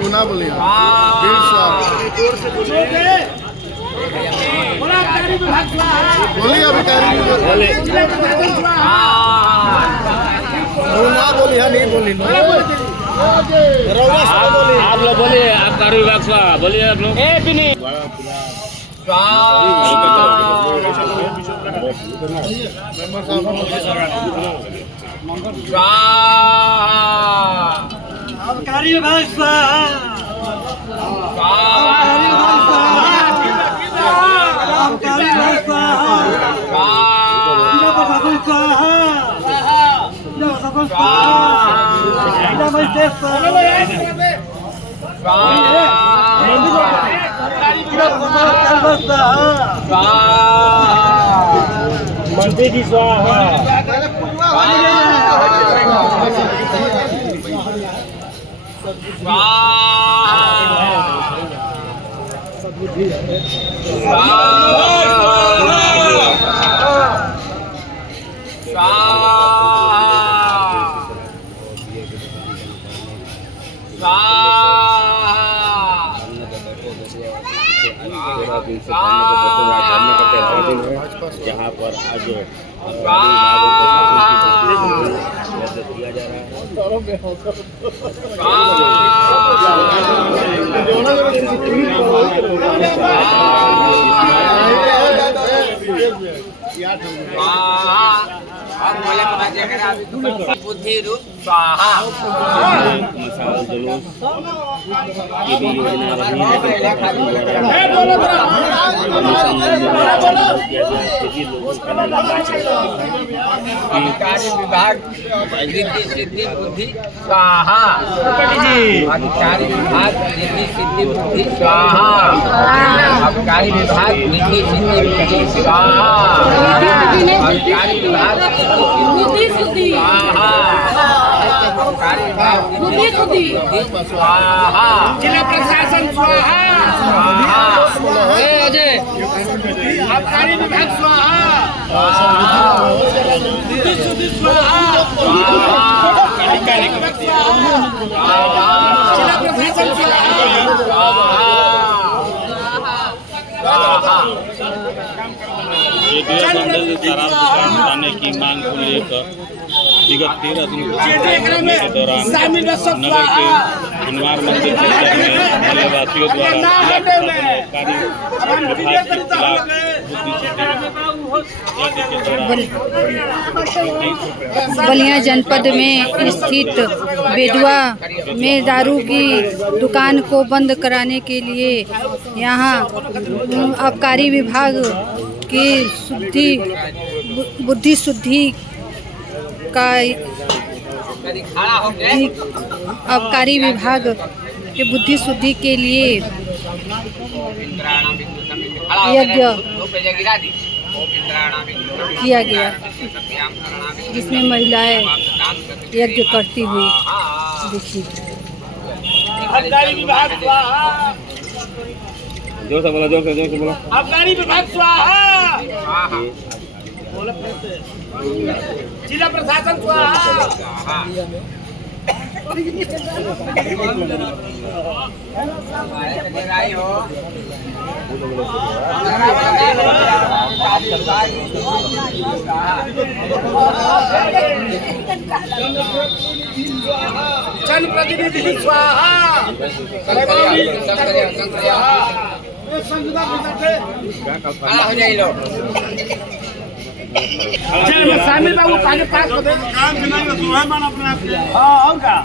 पुन्हा बोलिए बोलिए नहीं बोली आप लोग बोलिए, आप कार्य विभाग स्वाहा बोलिए आप लोग। आबकारी विभाग स्वाहा, आबकारी विभाग स्वाहा, आबकारी विभाग स्वाहा, जिला प्रशासन स्वाहा, जिला प्रशासन स्वाहा, जिला मजिस्ट्रेट स्वाहा, मंत्री जी स्वाहा। जहाँ पर आज किया जा रहा बुद्धि रूप स्वाहा मसाल जुलूस की भी योजना अधिकारी विभाग रिद्धि सिद्धि बुद्धि स्वाहा, अधिकारी विभाग रिद्धि सिद्धि बुद्धि स्वाहा, अधिकारी विभाग रिद्धि सिद्धि बुद्धि स्वाहा, अधिकारी विभाग बुद्धि शुद्धि स्वाहा, अधिकारी विभाग बुद्धि शुद्धि स्वाहा, जिला प्रशासन स्वाहा, आबकारी विभाग स्वाहा, बुद्धि शुद्धि स्वाहा, जिला प्रशासन शराब दुकान बनाने की मांग को लेकर विगत 13 दिनों के दौरान नगर के हनुमान मंदिर परिसर में मोहल्लेवासियों द्वारा बलिया जनपद में स्थित बेडुआ में दारू की दुकान को बंद कराने के लिए यहाँ आबकारी विभाग की बुद्धि शुद्धि का आबकारी विभाग के बुद्धि शुद्धि के लिए यज्ञ किया गया, जिसमें महिलाएं यज्ञ करती हुई दिखी। आबकारी विभाग स्वाहा, जोर से बोला, जोर से बोला। आबकारी विभाग स्वाहा, जिला प्रशासन स्वाहा, जनप्रतिनिधि स्वाहा, शामिल बाबू पानी पास हो गए काम बिना सुहामान अपने आप के। हाँ और का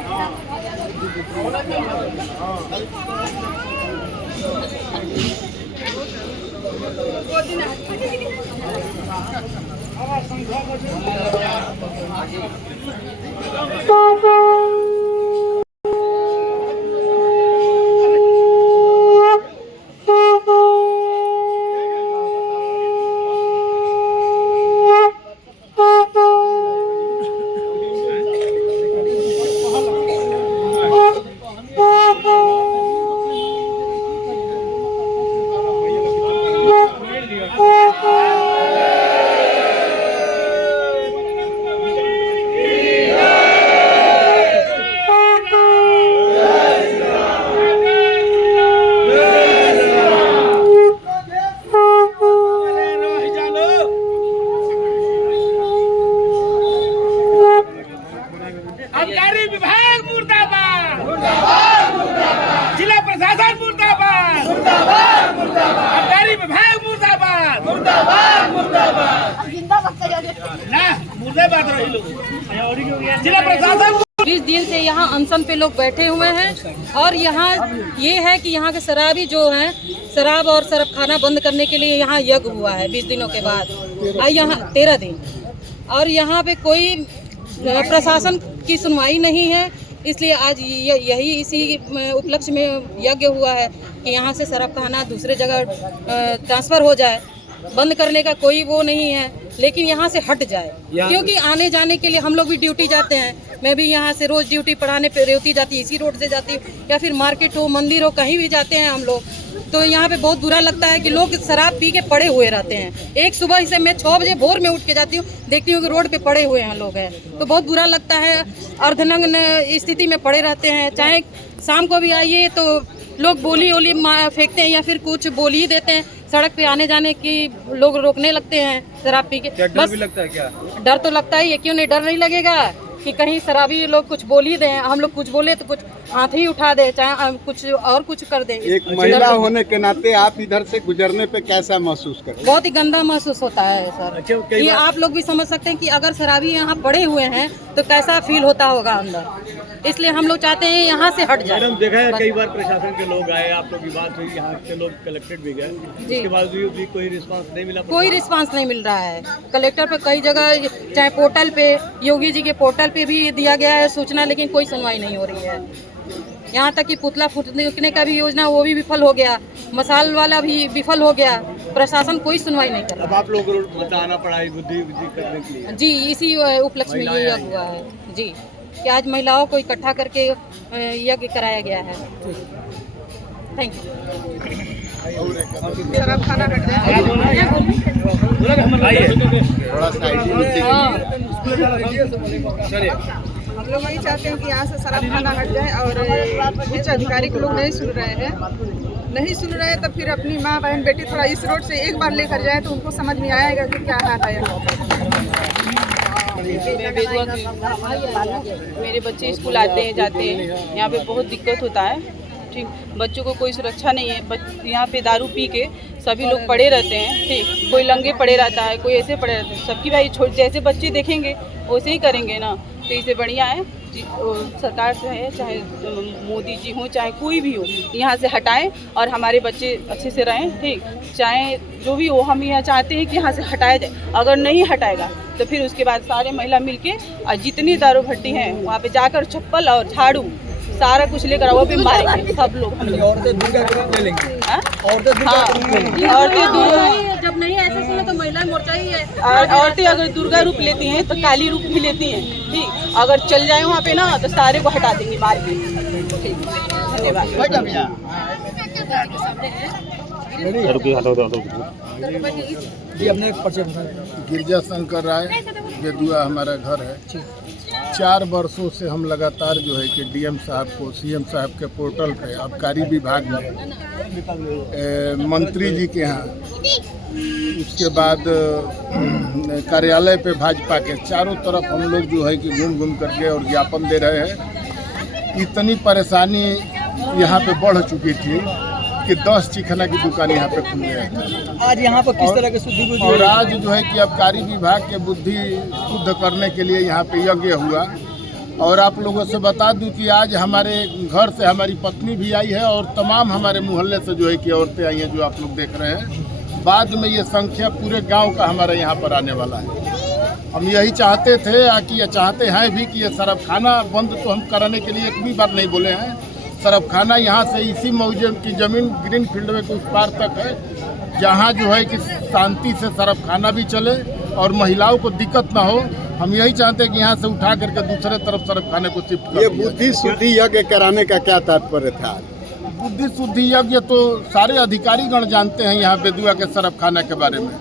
आबकारी विभाग मुर्दाबाद, जिला प्रशासन मुर्दाबाद, आबकारी विभाग मुर्दाबाद, ना मुर्दाबाद रही लोग। जिला प्रशासन 20 दिन से यहाँ अनशन पे लोग बैठे हुए हैं और यहाँ ये है कि यहाँ के शराबी जो हैं, शराब और शराब खाना बंद करने के लिए यहाँ यज्ञ हुआ है 20 दिनों के बाद, यहाँ 13 दिन, और यहाँ पे कोई प्रशासन की सुनवाई नहीं है। इसलिए आज यही इसी उपलक्ष्य में यज्ञ हुआ है कि यहाँ से शराब खाना दूसरे जगह ट्रांसफ़र हो जाए। बंद करने का कोई वो नहीं है, लेकिन यहाँ से हट जाए, क्योंकि आने जाने के लिए हम लोग भी ड्यूटी जाते हैं। मैं भी यहाँ से रोज़ ड्यूटी पढ़ाने पे रेवती जाती, इसी रोड से जाती हूँ, या फिर मार्केट हो, मंदिर हो, कहीं भी जाते हैं हम लोग। तो यहाँ पे बहुत बुरा लगता है कि लोग शराब पी के पड़े हुए रहते हैं। एक सुबह से मैं 6 बजे भोर में उठ के जाती हूँ, देखती हूँ कि रोड पे पड़े हुए हैं लोग हैं, तो बहुत बुरा लगता है। अर्धनग्न स्थिति में पड़े रहते हैं। चाहे शाम को भी आइए तो लोग बोली ओली फेंकते हैं या फिर कुछ बोल ही देते हैं। सड़क पे आने जाने की लोग रोकने लगते हैं शराब पी के। डर भी लगता है क्या? डर तो लगता ही है, क्यों नहीं, डर नहीं लगेगा कि कहीं शराबी लोग कुछ बोल ही दें, हम लोग कुछ बोले तो कुछ हाथ ही उठा दे, चाहे कुछ और कुछ कर दे। एक महिला होने के नाते आप इधर से गुजरने पे कैसा महसूस करें? बहुत ही गंदा महसूस होता है सर। ये आप लोग भी समझ सकते हैं कि अगर शराबी यहाँ पड़े हुए हैं तो कैसा फील होता होगा अंदर। इसलिए हम लोग चाहते हैं यहाँ से हट जाए। मैडम देखा है कई बार प्रशासन के लोग आए, आप लोग की बात हुई, यहाँ के लोग कलेक्टेड भी गए, उसके बावजूद भी कोई रिस्पांस नहीं मिला। कोई रिस्पांस नहीं मिल रहा है। कलेक्टर पे कई जगह, चाहे पोर्टल पे, योगी जी के पोर्टल पे भी दिया गया है सूचना, लेकिन कोई सुनवाई नहीं हो रही है। यहाँ तक कि पुतला फूटने का भी योजना वो भी विफल हो गया, मसाल वाला भी विफल हो गया। प्रशासन कोई सुनवाई नहीं कर रहा। अब आप लोग बताना पड़ा बुद्धि करने के लिए। जी, इसी उपलक्ष्य में ये यज्ञ हुआ है जी, कि आज महिलाओं को इकट्ठा करके यज्ञ कराया गया है। Thank you. शराब खाना हट जाए। हम लोग वही चाहते हैं कि यहाँ से शराब खाना हट जाए, और उच्च अधिकारी को लोग नहीं सुन रहे हैं, तो फिर अपनी माँ बहन बेटी थोड़ा इस रोड से एक बार लेकर जाए तो उनको समझ में आएगा कि क्या हाल है। मेरे बच्चे स्कूल आते हैं जाते हैं, यहाँ पे बहुत दिक्कत होता है। ठीक, बच्चों को कोई सुरक्षा नहीं है। यहाँ पे दारू पी के सभी लोग पड़े रहते हैं। ठीक, कोई लंगे पड़े रहता है, कोई ऐसे पड़े रहते हैं। सबकी भाई जैसे बच्चे देखेंगे वैसे ही करेंगे ना। तो इसे बढ़िया है सरकार से है, चाहे मोदी जी हो चाहे कोई भी हो, यहाँ से हटाएं और हमारे बच्चे अच्छे से रहें। ठीक, चाहे जो भी हो, हम यहाँ चाहते हैं कि यहाँ से हटाया जाए। अगर नहीं हटाएगा तो फिर उसके बाद सारे महिला मिलके और जितनी दारू भट्टी हैं वहाँ पे जाकर चप्पल और झाड़ू सारा कुछ लेकर वो भी मारेंगे सब लोग। औरतें दुर्गा के रूप ले लेंगे। औरतें जब नहीं ऐसे सुने तो महिला मोर्चा ही है। औरतें अगर दुर्गा रूप लेती हैं तो काली रूप भी लेती हैं। ठीक, अगर चल जाए वहाँ पे ना तो सारे को हटा देंगे मार के। ठीक, धन्यवाद। गिरजा शंकर राय, बेदुआ हमारा घर है। 4 वर्षों से हम लगातार जो है कि डीएम साहब को, सीएम साहब के पोर्टल पे, आबकारी विभाग में, मंत्री जी के यहाँ, उसके बाद कार्यालय पे भाजपा के, चारों तरफ हम लोग जो है कि घूम घूम करके और ज्ञापन दे रहे हैं। इतनी परेशानी यहाँ पे बढ़ चुकी थी कि 10 चिकना की दुकान यहाँ पे खुल गया था। आज यहाँ पर किस तरह के शुद्धि बुद्धि, और आज जो है कि आबकारी विभाग के बुद्धि शुद्ध करने के लिए यहाँ पे यज्ञ हुआ। और आप लोगों से बता दूं कि आज हमारे घर से हमारी पत्नी भी आई है और तमाम हमारे मोहल्ले से जो है कि औरतें आई हैं, जो आप लोग देख रहे हैं। बाद में ये संख्या पूरे गांव का हमारे यहाँ पर आने वाला है। हम यही चाहते थे कि ये चाहते हैं भी कि ये शराब खाना बंद तो हम कराने के लिए एक भी बार नहीं बोले हैं। शराब खाना यहाँ से इसी म्यूजियम की ज़मीन ग्रीन फील्ड में उस पार तक है, जहाँ जो है कि शांति से शराब खाना भी चले और महिलाओं को दिक्कत ना हो। हम यही चाहते हैं कि यहाँ से उठा करके दूसरे तरफ शराब खाने को शिफ्ट कर। ये बुद्धि शुद्धि यज्ञ कराने का क्या तात्पर्य था? बुद्धि शुद्धि यज्ञ तो सारे अधिकारीगण जानते हैं यहाँ बेदुआ के शराब खाने के बारे में।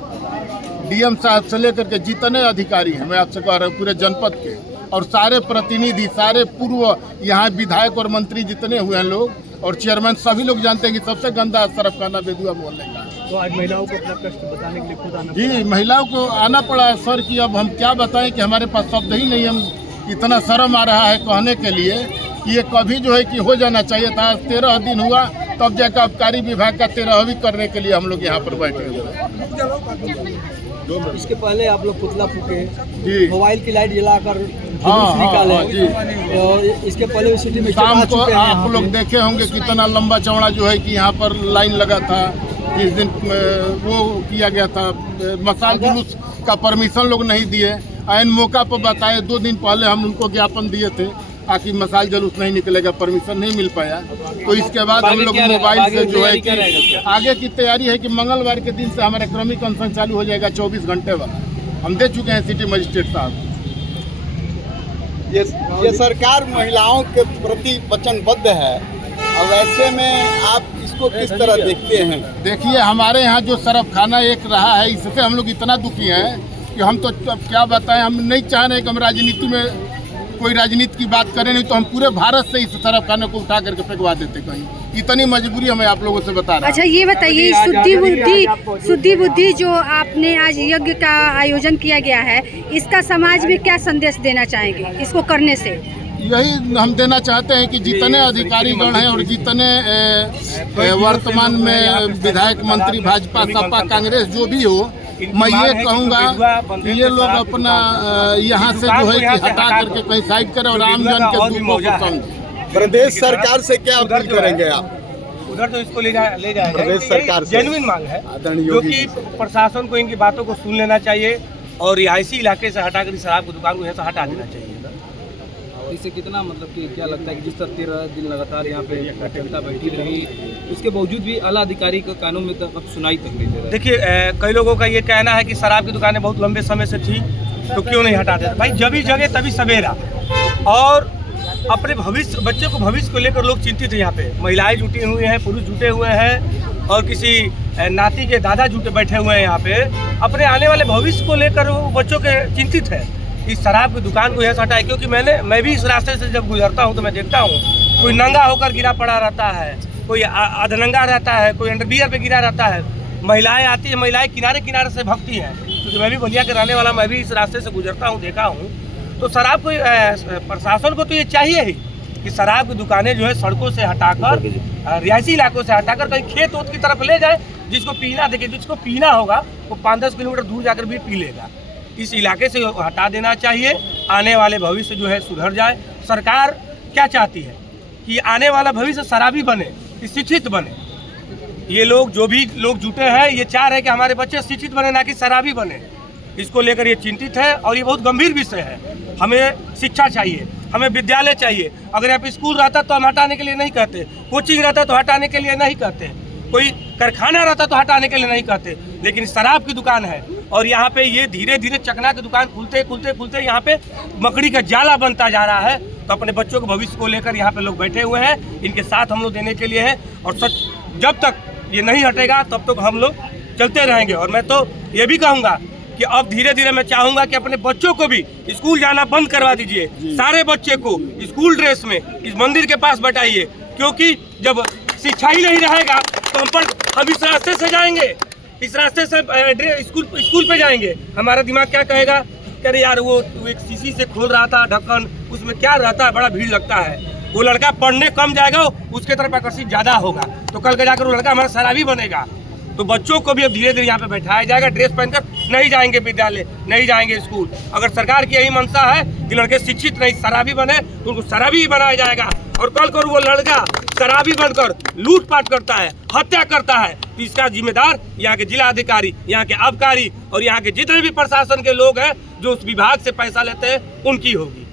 डीएम साहब से लेकर के जितने अधिकारी हैं, मैं आपसे कह रहा हूँ पूरे जनपद के, और सारे प्रतिनिधि, सारे पूर्व यहाँ विधायक और मंत्री जितने हुए हैं लोग और चेयरमैन, सभी लोग जानते हैं कि सबसे गंदा शराब खाना बेदुआ मोहल्ले का। तो आज महिलाओं को अपना कष्ट बताने के लिए खुद आना जी, महिलाओं को आना पड़ा सर कि अब हम क्या बताएं कि हमारे पास शब्द ही नहीं, हम इतना शर्म आ रहा है कहने के लिए कि ये कभी जो है कि हो जाना चाहिए था। 13 दिन हुआ तब जाकर आबकारी विभाग का 13वीं करने के लिए हम लोग यहाँ पर बैठे हुए। इसके पहले आप लोग पुतला फूके, जी, मोबाइल की लाइट जलाकर हाँ, निकाले जी। तो इसके पहले सिटी में शाम को आप लोग देखे होंगे कितना लंबा चौड़ा जो है कि यहाँ पर लाइन लगा था। जिस दिन वो किया गया था मसाल जुलूस का परमिशन लोग नहीं दिए, ऐन मौका पर बताए 2 दिन पहले हम उनको ज्ञापन दिए थे कि मसाल जुलूस नहीं निकलेगा, परमिशन नहीं मिल पाया। तो इसके बाद हम लोग मोबाइल से जो है कि आगे की तैयारी है कि मंगलवार के दिन से हमारा क्रमिक अनशन चालू हो जाएगा 24 घंटे वाला। हम दे चुके हैं सिटी मजिस्ट्रेट साहब। ये सरकार महिलाओं के प्रति वचनबद्ध है और ऐसे में आप इसको किस तरह देखते हैं? देखिए, हमारे यहाँ जो शराब खाना एक रहा है, इससे हम लोग इतना दुखी हैं कि हम तो अब क्या बताएं। हम नहीं चाह रहे कि हम राजनीति में कोई राजनीति की बात करें, नहीं तो हम पूरे भारत से इस शराब खाने को उठा करके फेंकवा देते कहीं। इतनी मजबूरी हमें आप लोगों से बता रहा हूं। अच्छा, ये बताइए, शुद्धि बुद्धि जो आपने आज यज्ञ का आयोजन किया गया है, इसका समाज में क्या संदेश देना चाहेंगे इसको करने से? यही हम देना चाहते हैं कि जितने अधिकारीगण हैं और जितने वर्तमान में विधायक, मंत्री, भाजपा, सपा, कांग्रेस जो भी हो, मैं ये कहूँगा कि ये लोग अपना यहाँ से जो है कि हटा करके कहीं साइड करें और आम जन के दुखों को समझें। प्रदेश सरकार से क्या अपील करेंगे आप? उधर तो इसको ले जाएगा प्रदेश सरकार से जेन्युइन मांग है, जो कि प्रशासन को इनकी बातों को सुन लेना चाहिए और रिहायशी इलाके से हटाकर शराब की दुकान को यहाँ से हटा देना चाहिए। इससे कितना मतलब कि क्या लगता है कि जिस तरह 13 दिन लगातार यहाँ पे जनता बैठी रही, उसके बावजूद भी आला अधिकारी का कानून में अब सुनाई तक नहीं दे रहा है? देखिए, कई लोगों का ये कहना है कि शराब की दुकानें बहुत लंबे समय से थी तो क्यों नहीं हटा देते। भाई, जब ही जगह तभी सवेरा, और अपने भविष्य, बच्चे को भविष्य को लेकर लोग चिंतित हैं। यहाँ पे महिलाएं जुटी हुई हैं, पुरुष जुटे हुए हैं और किसी नाती के दादा जुटे बैठे हुए हैं यहाँ पे, अपने आने वाले भविष्य को लेकर वो बच्चों के चिंतित है। इस शराब की दुकान को यहाँ से हटाए, क्योंकि मैं भी इस रास्ते से जब गुजरता हूँ तो मैं देखता हूँ कोई नंगा होकर गिरा पड़ा रहता है, कोई अधनंगा रहता है, कोई अंडरवियर पे गिरा रहता है। महिलाएं आती है, महिलाएं किनारे किनारे से भगती हैं, क्योंकि मैं भी बलिया के रहने वाला, मैं भी इस रास्ते से गुजरता हूँ, देखा हूँ। तो शराब को प्रशासन को तो ये चाहिए ही कि शराब की दुकानें जो है सड़कों से हटाकर, रिहायशी इलाकों से हटाकर कहीं खेत वोत की तरफ ले जाए। जिसको पीना, देखिए जिसको पीना होगा वो 5-10 किलोमीटर दूर जाकर भी पी लेगा। इस इलाके से हटा देना चाहिए, आने वाले भविष्य जो है सुधर जाए। सरकार क्या चाहती है कि आने वाला भविष्य शराबी बने, शिक्षित बने। ये लोग, जो भी लोग जुटे हैं, ये चाह रहे हैं कि हमारे बच्चे शिक्षित बने, ना कि शराबी बने। इसको लेकर ये चिंतित है और ये बहुत गंभीर विषय है। हमें शिक्षा चाहिए, हमें विद्यालय चाहिए। अगर यहाँ पे स्कूल रहता तो हम हटाने के लिए नहीं कहते, कोचिंग रहता तो हटाने के लिए नहीं कहते, कोई कारखाना रहता तो हटाने के लिए नहीं कहते। लेकिन शराब की दुकान है और यहाँ पे ये धीरे धीरे चकना की दुकान खुलते खुलते खुलते यहाँ पे मकड़ी का जाला बनता जा रहा है। तो अपने बच्चों के भविष्य को लेकर यहाँ पे लोग बैठे हुए हैं, इनके साथ हम लोग देने के लिए हैं। और सच, जब तक ये नहीं हटेगा तब तक हम लोग चलते रहेंगे। और मैं तो ये भी कहूँगा कि अब धीरे धीरे मैं चाहूँगा कि अपने बच्चों को भी स्कूल जाना बंद करवा दीजिए। सारे बच्चे को स्कूल ड्रेस में इस मंदिर के पास बैठाइए, क्योंकि जब शिक्षा ही नहीं रहेगा तो हम इस रास्ते से जाएंगे, इस रास्ते से स्कूल पे जाएंगे। हमारा दिमाग क्या कहेगा, अरे यार वो एक शीशी से खोल रहा था ढक्कन, उसमें क्या रहता है, बड़ा भीड़ लगता है। वो लड़का पढ़ने कम जाएगा, उसके तरफ आकर्षित ज़्यादा होगा, तो कल के जाकर वो लड़का हमारा शराबी बनेगा। तो बच्चों को भी अब धीरे धीरे यहाँ पे बैठाया जाएगा। ड्रेस पहनकर नहीं जाएंगे विद्यालय, नहीं जाएंगे स्कूल। अगर सरकार की यही मंशा है कि लड़के शिक्षित नहीं शराबी बने, तो उनको शराबी ही बनाया जाएगा। और कल को वो लड़का शराबी बनकर लूटपाट करता है, हत्या करता है, तो इसका जिम्मेदार यहाँ के जिला अधिकारी, यहाँ के आबकारी और यहाँ के जितने भी प्रशासन के लोग हैं जो उस विभाग से पैसा लेते हैं, उनकी होगी।